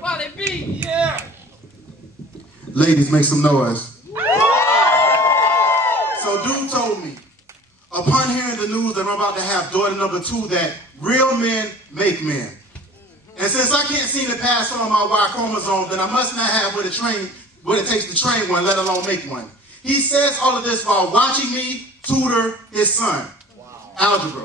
Wally B. Yeah. Ladies, make some noise. So dude told me, upon hearing the news that I'm about to have daughter number 2, that real men make men. And since I can't seem to pass on my Y chromosome, then I must not have what it takes to train one, let alone make one. He says all of this while watching me tutor his son. Wow. Algebra.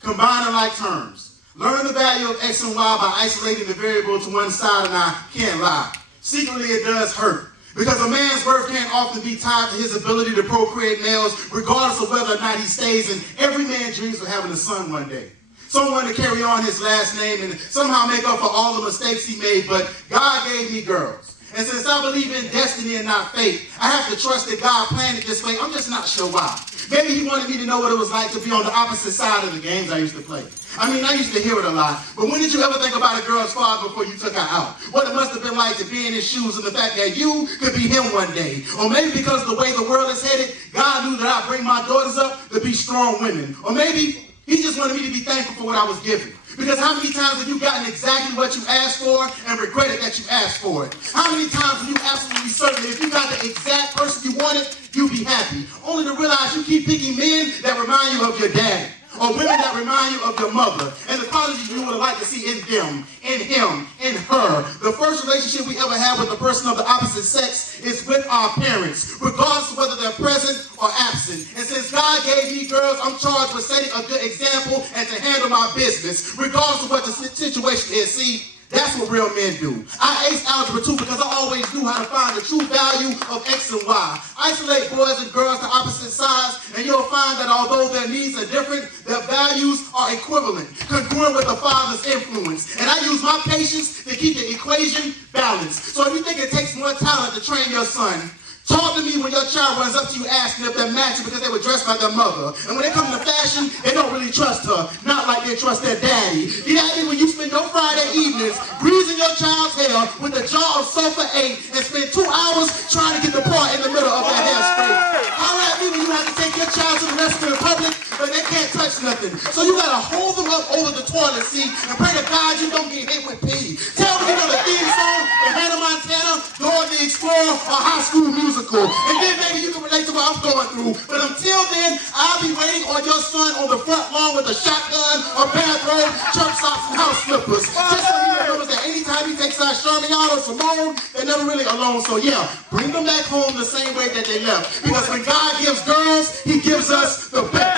Combining like terms. Learn the value of X and Y by isolating the variable to one side, and I can't lie. Secretly, it does hurt. Because a man's birth can't often be tied to his ability to procreate males, regardless of whether or not he stays, and every man dreams of having a son one day. Someone to carry on his last name and somehow make up for all the mistakes he made, but God gave me girls. And since I believe in destiny and not fate, I have to trust that God planned it this way. I'm just not sure why. Maybe he wanted me to know what it was like to be on the opposite side of the games I used to play. I mean, I used to hear it a lot, but when did you ever think about a girl's father before you took her out? What it must have been like to be in his shoes and the fact that you could be him one day. Or maybe because of the way the world is headed, God knew that I'd bring my daughters up to be strong women. Or maybe he just wanted me to be thankful for what I was given. Because how many times have you gotten exactly what you asked for and regretted that you asked for it? How many times were you absolutely certain that if you got the exact person you wanted, you'd be happy? Only to realize you keep picking men that remind you of your daddy. Or women that remind you of your mother. And the qualities you would like to see in them, in him, in her. The first relationship we ever have with a person of the opposite sex is with our parents, regardless of whether they're present or absent. And since God gave me girls, I'm charged with setting a good example and to handle my business, regardless of what the situation is. See, that's what real men do. I aced algebra too because I always knew how to find the true value of X and Y. Isolate boys and girls to opposite sides, and you'll find that although their needs are different, their values are equivalent, congruent with the father's influence. And I use my patience to keep the equation balanced. So if you think it takes more talent to train your son, talk to me when your child runs up to you asking if they're matching because they were dressed by their mother. And when they come to fashion, they don't really trust her, not like they trust their daddy. You know what I mean? When you spend your Friday evenings greasing your child's hair with a jar of Sulfur 8 and spend 2 hours trying to get the part in the middle of their hairspray. Holler at me when you have to take your child to the restroom in public, but they can't touch nothing. So you gotta hold them up over the toilet seat and pray to God you don't get hit with pee. Tell me you know the theme song of Hannah Montana, Dora the Explorer, or High School Musical. And then maybe you can relate to what I'm going through. But until then, I'll be waiting on your son on the front lawn with a shotgun, a bathrobe, church socks, and house slippers. Just so he remembers that anytime he takes out Charmian or Simone, they're never really alone. So yeah, bring them back home the same way that they left. Because when God gives girls, he gives us the best.